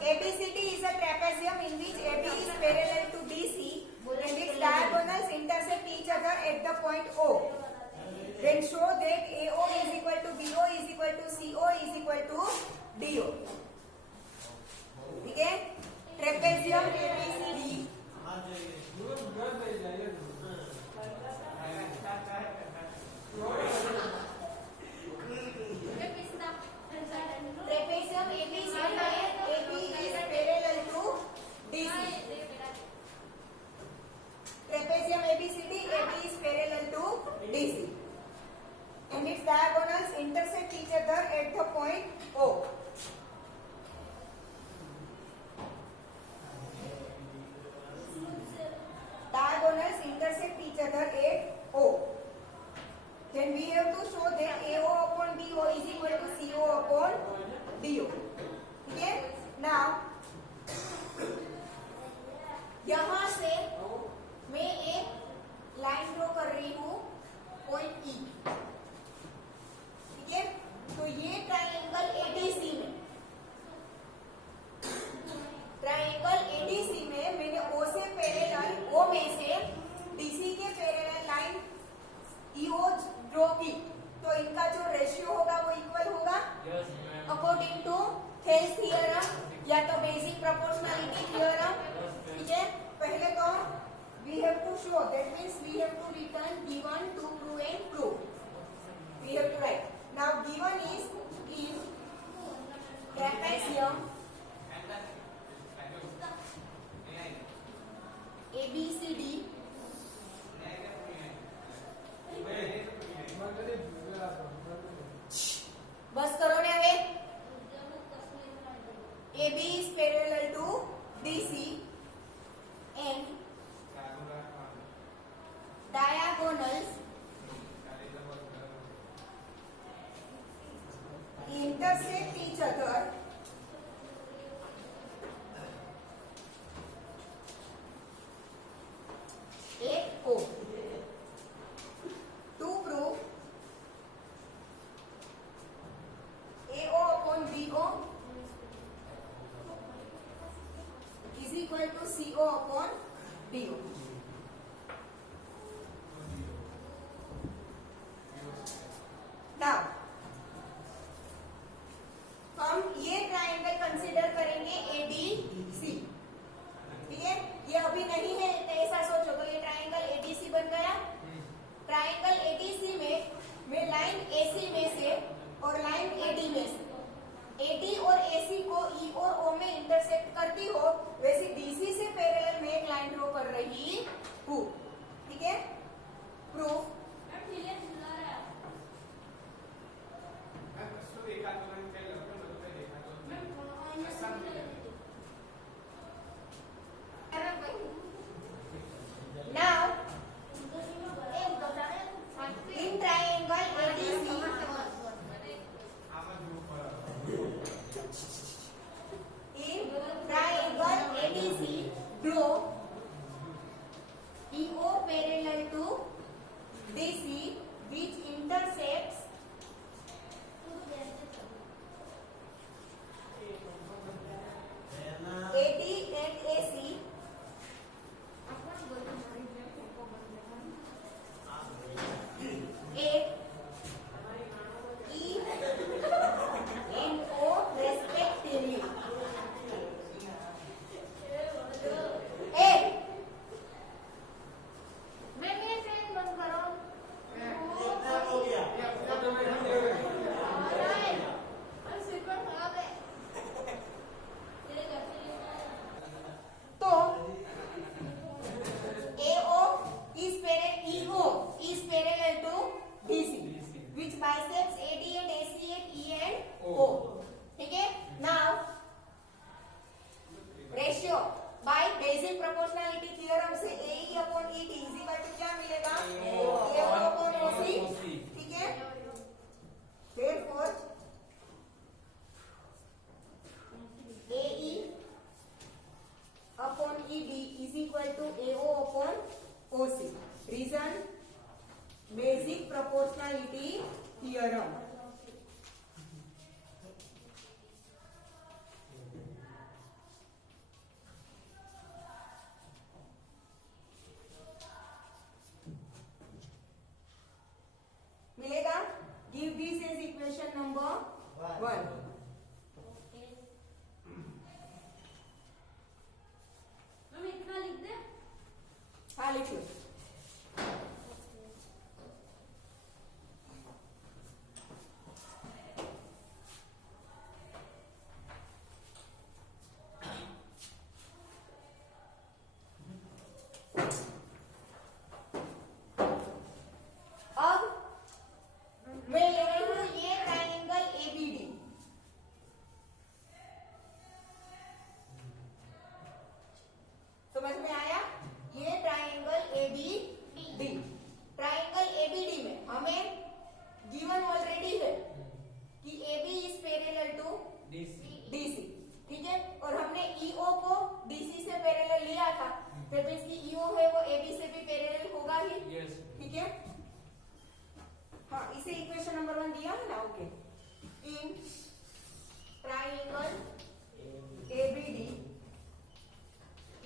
ABCD is a trapezium in which AB is parallel to DC and its diagonals intersect each other at the point O. Then show that AO is equal to BO is equal to CO is equal to DO. ठीक है? Trapezium ABCD trapezium ABCD में AB is parallel to DC. Trapezium ABCD AB is parallel to DC. And its diagonals intersect each other at the point O. Diagonals intersect each other at O. Then we have to show that AO upon BO is equal to CO upon DO. ठीक है? Now यहाँ से मैं एक line draw कर रही हूँ point E. ठीक है? तो ये ट्राइंगल ADC में मैंने O से पैरेलल O में से DC के पैरेलल लाइन EO ड्रॉ की, तो इनका जो रेशियो होगा वो इक्वल होगा अकॉर्डिंग टू थेल्स थ्योरम या तो बेसिक प्रोपोर्शनलिटी थ्योरम. ठीक है? पहले तो we have to show, that means we have to return given to prove and prove. We have to write. Now given is if trapezium ABCD बस करो ने હવે AB is parallel to DC and diagonals intersect each other at O. To prove AO upon BO is equal to CO upon DO. Now हम ये triangle consider करेंगे ADC. ठीक है? ये अभी नहीं है तो ऐसा सोचो, तो ये ट्राइंगल ADC बन गया. ट्राइंगल ADC में मैं लाइन AC में से और लाइन AD में से AD और AC को E और O में इंटरसेक्ट करती हो, वैसे DC से पैरेलल में एक लाइन ड्रॉ कर रही हूँ. ठीक है? Proof now in triangle ADC draw EO parallel to DC which intersects AD and AC at E and O respectively. Reason basic proportionality theorem. Equation number 1। इतना लिख दे। हाँ लिखिए। अब मैं ले रही हूं ये ट्राइंगल एबीडी। समझ में आया? ये ट्राइंगल एबीडी, ट्राइंगल एबीडी में हमें गिवन ऑलरेडी है कि AB is parallel to DC, ठीक है। और हमने ईओ को डीसी से पैरेलल लिया था, तो मींस कि ईओ है वो एबी से भी पैरेलल होगा ही, ठीक है। हाँ, इसे इक्वेशन नंबर 1 दिया है ना, okay. In triangle ABD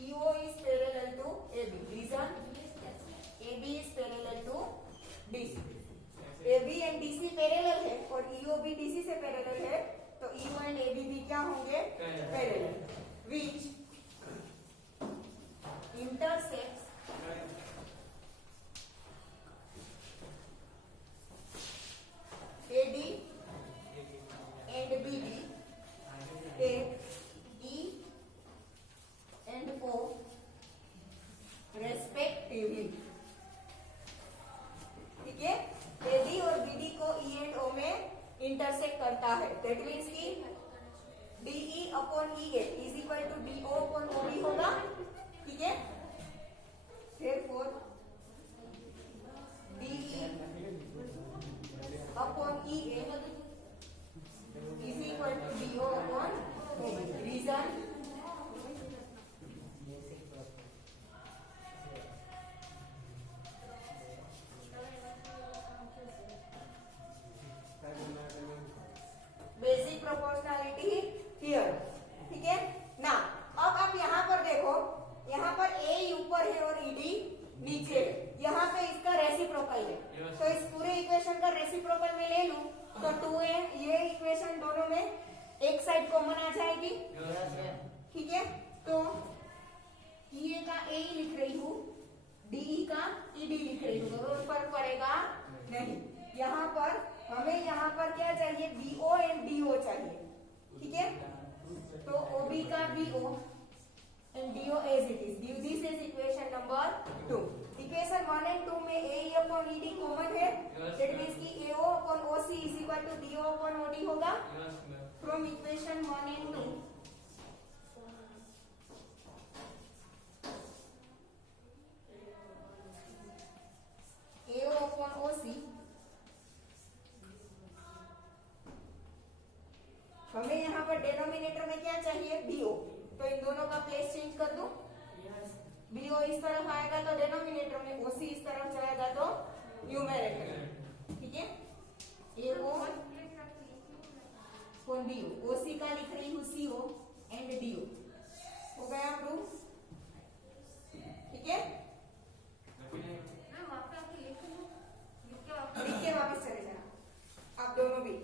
EO is parallel to AB. Reason? AB is parallel to DC. AB and DC parallel है और EO भी DC से parallel है, तो EO and AB भी क्या होंगे? Parallel. Which intersects AD and BD at E and O respectively, ठीक है। एडी और बीडी को ई एंड ओ में इंटरसेक्ट करता है, दैट मीन्स कि DE upon E A is equal to D O upon O B होगा, ठीक है। Therefore DE upon E A is equal to D O upon O B. Reason? Basic proportionality here, ठीक है ना। अब आप यहाँ पर देखो, यहाँ पर ए ऊपर है और ईडी नीचे है, यहाँ पे इसका रेसिप्रोकल है, तो इस पूरे इक्वेशन का रेसिप्रोकल मैं ले लूं तो 2a, ये इक्वेशन दोनों में एक साइड कॉमन आ जाएगी, ठीक है। तो ई का ए लिख रही हूँ, डी का ईडी लिख रही हूँ, तो फर्क पड़ेगा नहीं। यहाँ पर हमें यहाँ पर क्या चाहिए? बीओ एंड डीओ चाहिए, ठीक है। तो ओबी का BO and DO as it is. This is equation number 2। Equation 1 and 2 में ए अपॉन ईडी कॉमन है, दैट मींस कि AO upon OC is equal to DO upon OD होगा। From equation 1 and 2 AO upon OC, हमें यहाँ पर डेनोमिनेटर में क्या चाहिए? बीओ, तो इन दोनों का प्लेस चेंज कर दो। बीओ इस तरफ आएगा तो डेनोमिनेटर में, ओसी इस तरफ जाएगा तो न्यूमेरेटर, ठीक है। एओ कौन बीओ, ओसी का लिख रही हूँ सीओ एंड डीओ, हो गया प्रूफ, ठीक है। लिख के वापस चले जाना आप दोनों भी।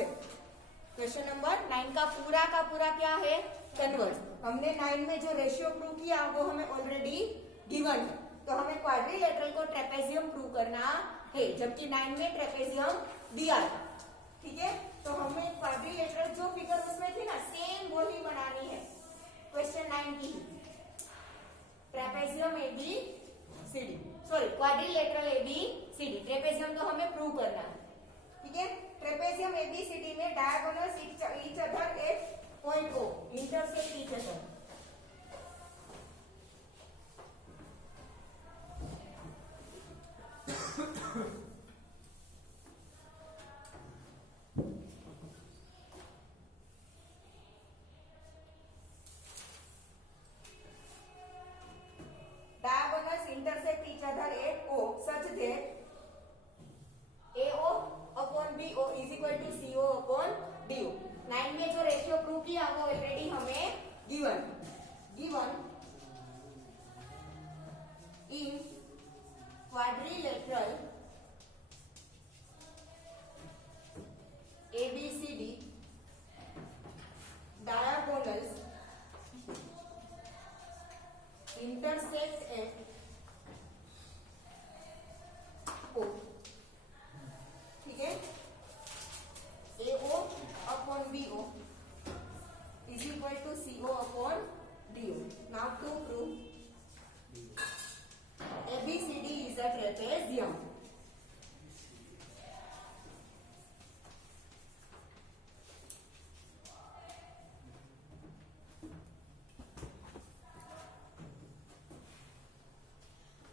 एक्सेप्ट। क्वेश्चन नंबर 9 का पूरा क्या है, कन्वर्स। हमने 9 में जो रेशियो प्रूव किया वो हमें ऑलरेडी गिवन है, तो हमें क्वाड्रिलेटरल को ट्रेपेजियम प्रूव करना है, जबकि 9 में ट्रेपेजियम दिया था। ठीक है, तो हमें क्वाड्रिलेटरल जो फिगर उसमें थी ना सेम वही बनानी है क्वेश्चन 9 की। Trapezium ABCD, sorry quadrilateral ABCD, trapezium तो हमें प्रूव करना है। ठीक है, ट्रेपेजियम ABCD में diagonals each other at point O, intersect each other. Diagonals intersect each other at O such that AO upon BO is equal to CO upon DO। 9 में जो ratio prove किया वो ऑलरेडी हमें given in quadrilateral ABCD diagonals intersect at O। ठीक है, AO upon BO is equal to CO upon DO। Now to prove ABCD is a trapezium।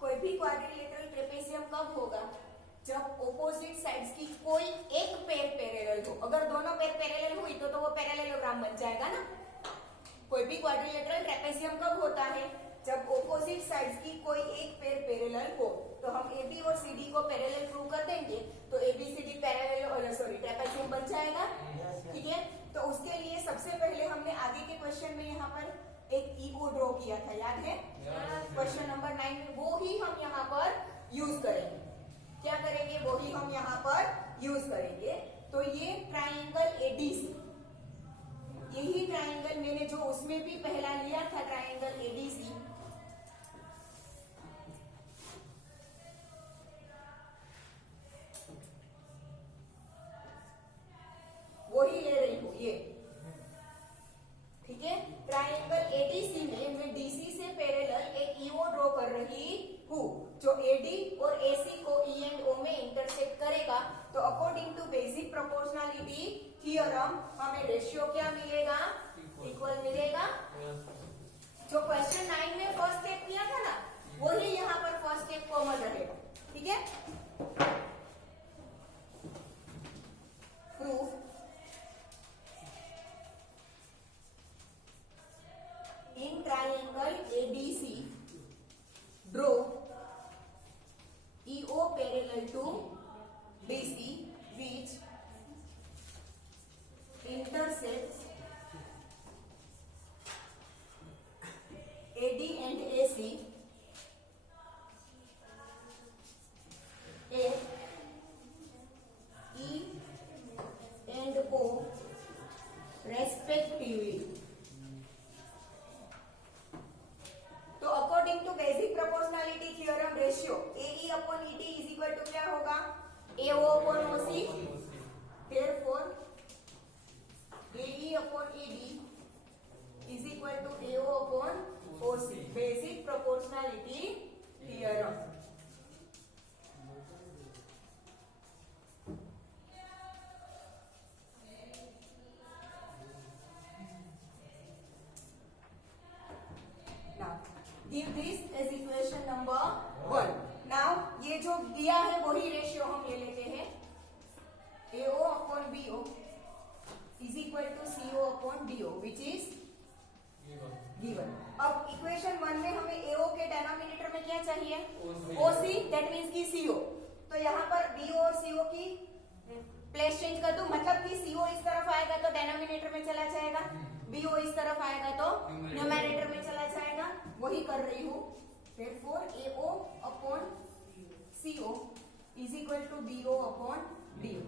कोई भी quadrilateral trapezium कब होगा, जब ऑपोजिट साइड्स की कोई एक पेयर पैरेलल हो। अगर दोनों पेयर पैरेलल हुई तो वो पैरेललोग्राम बन जाएगा ना। कोई भी क्वाड्रिलेटरल ट्रेपेजियम कब होता है, जब ऑपोजिट साइड्स की कोई एक पेयर पैरेलल हो। तो हम AB और CD को पैरेलल प्रूव कर देंगे तो ABCD पैरेलल सॉरी ट्रेपेजियम बन जाएगा। ठीक है, तो उसके लिए सबसे पहले हमने आगे के क्वेश्चन में यहाँ पर एक EO ड्रॉ किया था, याद है? क्वेश्चन नंबर 9 में वो ही हम यहाँ पर यूज करेंगे। क्या करेंगे, वो ही हम यहाँ पर यूज करेंगे। तो ये ट्राइंगल ADC, यही ट्राइंगल मैंने जो उसमें भी पहला लिया था ट्राइंगल ADC, वही ले रही हूं ये। ठीक है, ट्राइंगल ADC में मैं DC से पैरेलल एक EO ड्रॉ कर रही हूं जो AD और AC को E एंड O में इंटरसेक्ट करेगा। तो according to basic proportionality theorem हमें रेशियो क्या मिलेगा, इक्वल मिलेगा। जो क्वेश्चन 9 में फर्स्ट स्टेप किया था ना वही यहाँ पर फर्स्ट स्टेप कॉमन रहेगा। ठीक है, proof in triangle ABC draw EO parallel to BC which intersects AD and AC at E and O respectively। तो according to basic proportionality theorem ratio AE upon ED is equal to क्या होगा, AO upon OC। Therefore AE upon ED is equal to AO upon OC, basic proportionality theorem. Give this as equation number 1। Now ये जो दिया है वही रेशियो हम ले लेते हैं, AO upon BO is equal to CO upon DO which is given. अब इक्वेशन 1 में हमें AO के डिनोमिनेटर में क्या चाहिए, OC, दैट मींस की CO। तो यहाँ पर BO और CO की प्लेस चेंज कर दूं, मतलब कि CO इस तरफ आएगा तो डिनोमिनेटर में चला जाएगा, BO इस तरफ आएगा तो न्यूमरेटर में चला जाएगा। वही कर रही हूँ। Therefore AO upon CO is equal to BO upon DO।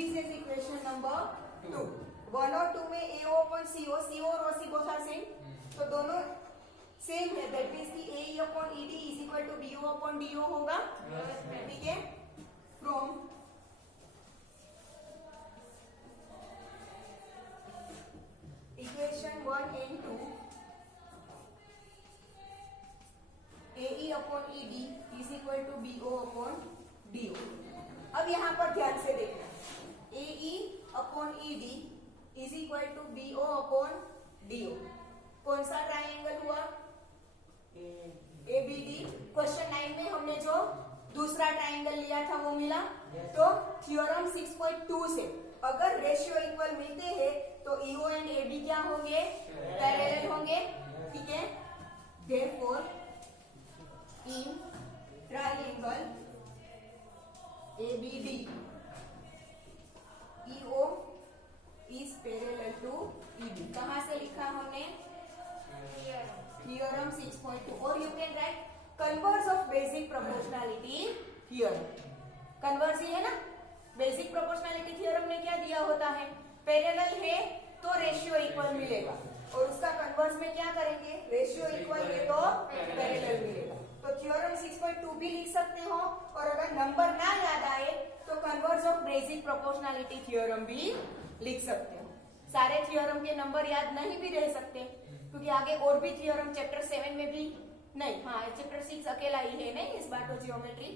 This is equation number 2. 1 और 2 में AO upon CO, CO और OC both are same. तो दोनों सेम है. दैट मीन्स कि AE upon ED is equal to BO upon DO होगा. ठीक है. From equation 1 and 2, AE upon ED is equal to BO upon DO. अब यहां पर ध्यान से देखना. AE upon ED is equal to BO upon DO. कौन सा ट्राइंगल हुआ? ABD. क्वेश्चन 9 में हमने जो दूसरा ट्राइंगल लिया था वो मिला. तो थ्योरम 6.2 से अगर रेशियो इक्वल मिलते हैं तो EO एंड AB क्या होंगे? पैरेलल होंगे. ठीक है. Therefore in triangle ABD EO is parallel to EB. कहां से लिखा हमने? Theorem 6.2. और you can write converse of basic proportionality theorem. Converse ही है ना? बेसिक प्रोपोर्शनैलिटी थ्योरम में क्या दिया होता है? पैरेलल है तो रेशियो इक्वल मिलेगा और उसका कन्वर्स में क्या करेंगे? रेशियो इक्वल है तो पैरेलल मिलेगा. तो थ्योरम 6.2 भी लिख सकते हो और अगर नंबर ना याद आए तो converse of basic proportionality theorem भी लिख सकते हो. सारे थ्योरम के नंबर याद नहीं भी रह सकते क्योंकि आगे और भी थ्योरम चैप्टर 7 में भी नहीं. हाँ, चैप्टर 6 अकेला ही है नहीं इस बार तो ज्योमेट्री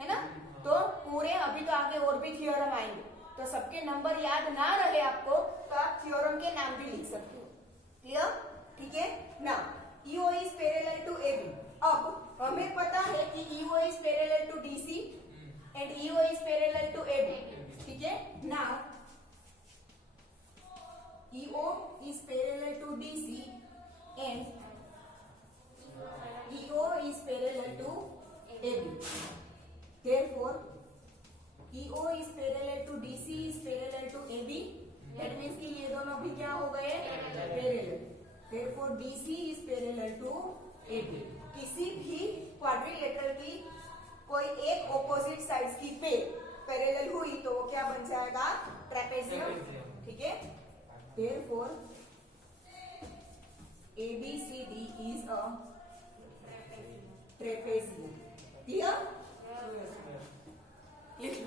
है ना. तो पूरे अभी तो आगे और भी थ्योरम आएंगे तो सबके नंबर याद ना रहे आपको तो आप थ्योरम के नाम भी लिख सकते हो. क्लियर? ठीक है ना. EO is parallel to AB. अब हमें पता है कि EO is parallel to DC and EO is parallel to AB. ठीक है. Now EO is parallel to DC and EO is parallel to AB. Therefore, EO is parallel to DC is parallel to AB. That means कि ये दोनों भी क्या हो गए? Parallel. Therefore, DC is parallel to AB. किसी भी क्वाड्रिलेटरल की कोई एक ऑपोजिट साइड्स की पैरेलल हुई तो वो क्या बन जाएगा? ट्रेपेजियम. ठीक है. Therefore, ABCD is a trapezium. Clear? Yes.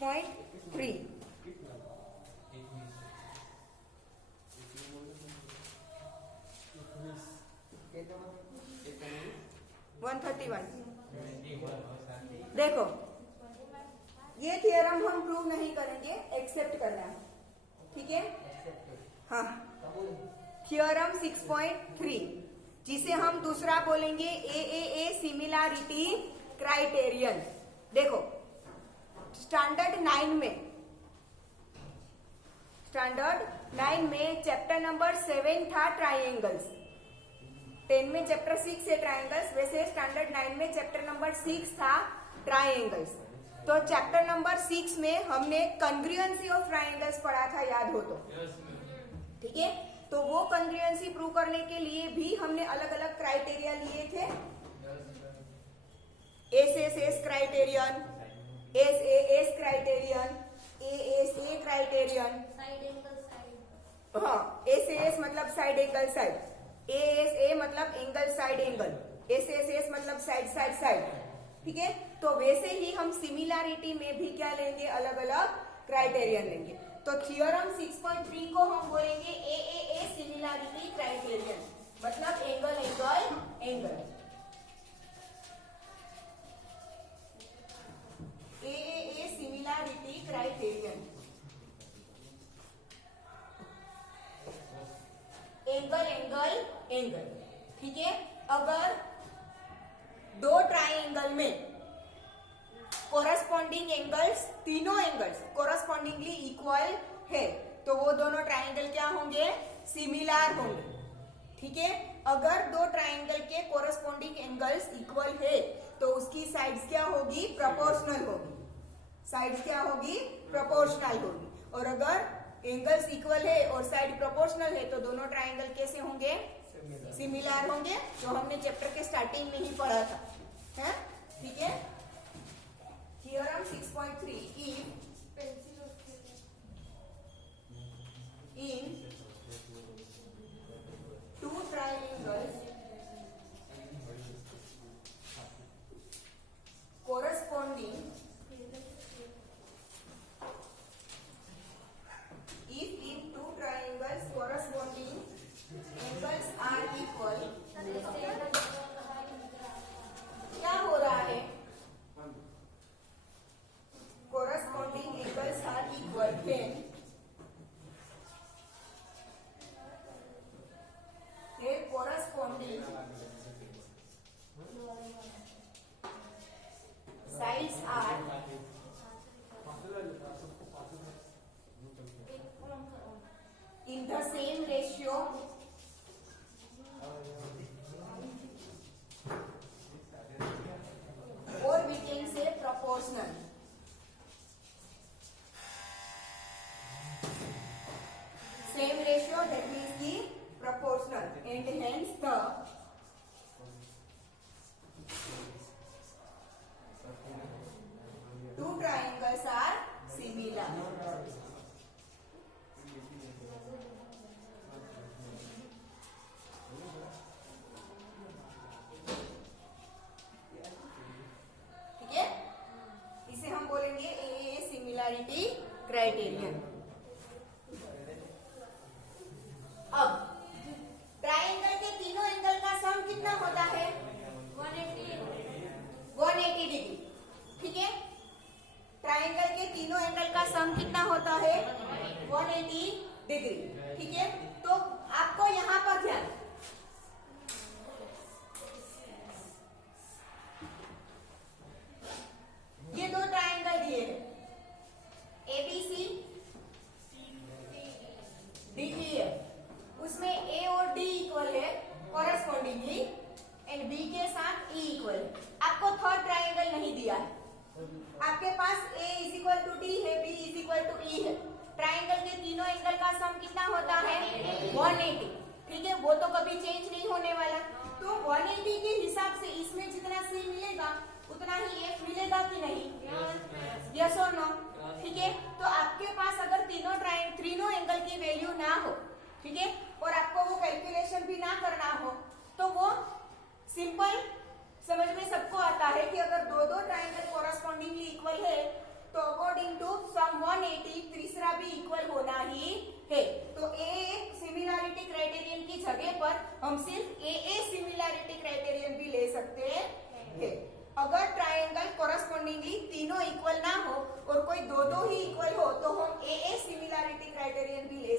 6.3 131। देखो ये थियरम हम प्रूव नहीं करेंगे, एक्सेप्ट करना है, ठीक है। हाँ, थियरम 6.3 जिसे हम दूसरा बोलेंगे ए सिमिलैरिटी क्राइटेरियन। देखो स्टैंडर्ड 9 में चैप्टर नंबर 7 था ट्राइंगल्स, 10 में चैप्टर 6 है ट्राइंगल्स, वैसे स्टैंडर्ड 9 में चैप्टर नंबर 6 था ट्राइंगल्स। तो चैप्टर नंबर 6 में हमने कॉन्ग्रुएंसी ऑफ ट्राइंगल्स पढ़ा था, याद हो तो, ठीक है। तो वो कॉन्ग्रुएंसी प्रूव करने के लिए भी हमने अलग अलग क्राइटेरिया लिए थे, एस क्राइटेरियन, एस क्राइटेरियन, ए क्राइटेरियन, साइड एंगल साइड। हाँ, एस मतलब साइड एंगल साइड, ए मतलब एंगल साइड एंगल, एस मतलब साइड साइड, ठीक है। तो वैसे ही हम सिमिलैरिटी में भी क्या लेंगे, अलग अलग क्राइटेरियन लेंगे। तो थियोरम 6.3 को हम बोलेंगे ए सिमिलैरिटी क्राइटेरियन, मतलब angle angle angle. A similarity criterion, angle angle angle, ठीक है। अगर दो ट्राइंगल में कोरस्पॉन्डिंग एंगल्स, तीनों एंगल्स कोरस्पॉन्डिंगली इक्वल है, तो वो दोनों ट्राइंगल क्या होंगे, सिमिलर होंगे, ठीक है। अगर दो ट्राइंगल के कोरस्पॉन्डिंग एंगल्स इक्वल है तो उसकी साइड्स क्या होगी, प्रोपोर्शनल होगी, साइड्स क्या होगी, प्रोपोर्शनल होगी। और अगर एंगल्स इक्वल है और साइड प्रोपोर्शनल है तो दोनों ट्राइंगल कैसे होंगे, सिमिलर होंगे, जो हमने चैप्टर के स्टार्टिंग में ही पढ़ा था, है, ठीक है। थियोरम 6.3 in two triangles corresponding, if in two triangles corresponding angles are equal, क्या हो रहा है, corresponding angles are equal then a corresponding sides are in the same ratio or we can say proportional. Same ratio, that means the proportional, and hence the two triangles are similar. ठीक है, इसे हम बोलेंगे A similarity criterion. अब ट्राइंगल के तीनों एंगल का सम कितना होता है, 180 डिग्री, ठीक है। ट्राइंगल के तीनों एंगल का सम कितना होता है, 180 डिग्री, ठीक है। तो आपको यहां पर ध्यान, ये दो ट्राइंगल दिए हैं, एबीसी डीईएफ, उसमें ए और डी इक्वल है कॉरस्पॉन्डिंगली, एंड बी के साथ ई इक्वल है। आपको थर्ड ट्राइंगल नहीं दिया है, आपके पास ए इज इक्वल टू डी है, बी इज इक्वल टू ई है। ट्राइंगल के तीनों एंगल का सम कितना होता है, 180, ठीक है, वो तो कभी चेंज नहीं होने वाला। तो 180 के हिसाब से इसमें जितना सी मिलेगा उतना ही एफ मिलेगा कि नहीं, यस और नो, ठीक है। तो आपके पास अगर तीनों एंगल की वैल्यू ना हो, ठीक है, और आपको वो कैलकुलेशन भी ना करना हो, तो वो सिंपल समझ में सबको आता है कि अगर दो ट्राइंगल कोरस्पॉन्डिंगली इक्वल है तो अकॉर्डिंग टू सम 180 तीसरा भी इक्वल होना ही है। तो ए सिमिलैरिटी क्राइटेरियन की जगह पर हम सिर्फ ए सिमिलैरिटी क्राइटेरियन भी ले सकते हैं। अगर ट्रायंगल कोरस्पोंडिंगली तीनों इक्वल ना हो और कोई दो ही इक्वल हो तो हम ए सिमिलैरिटी क्राइटेरियन भी ले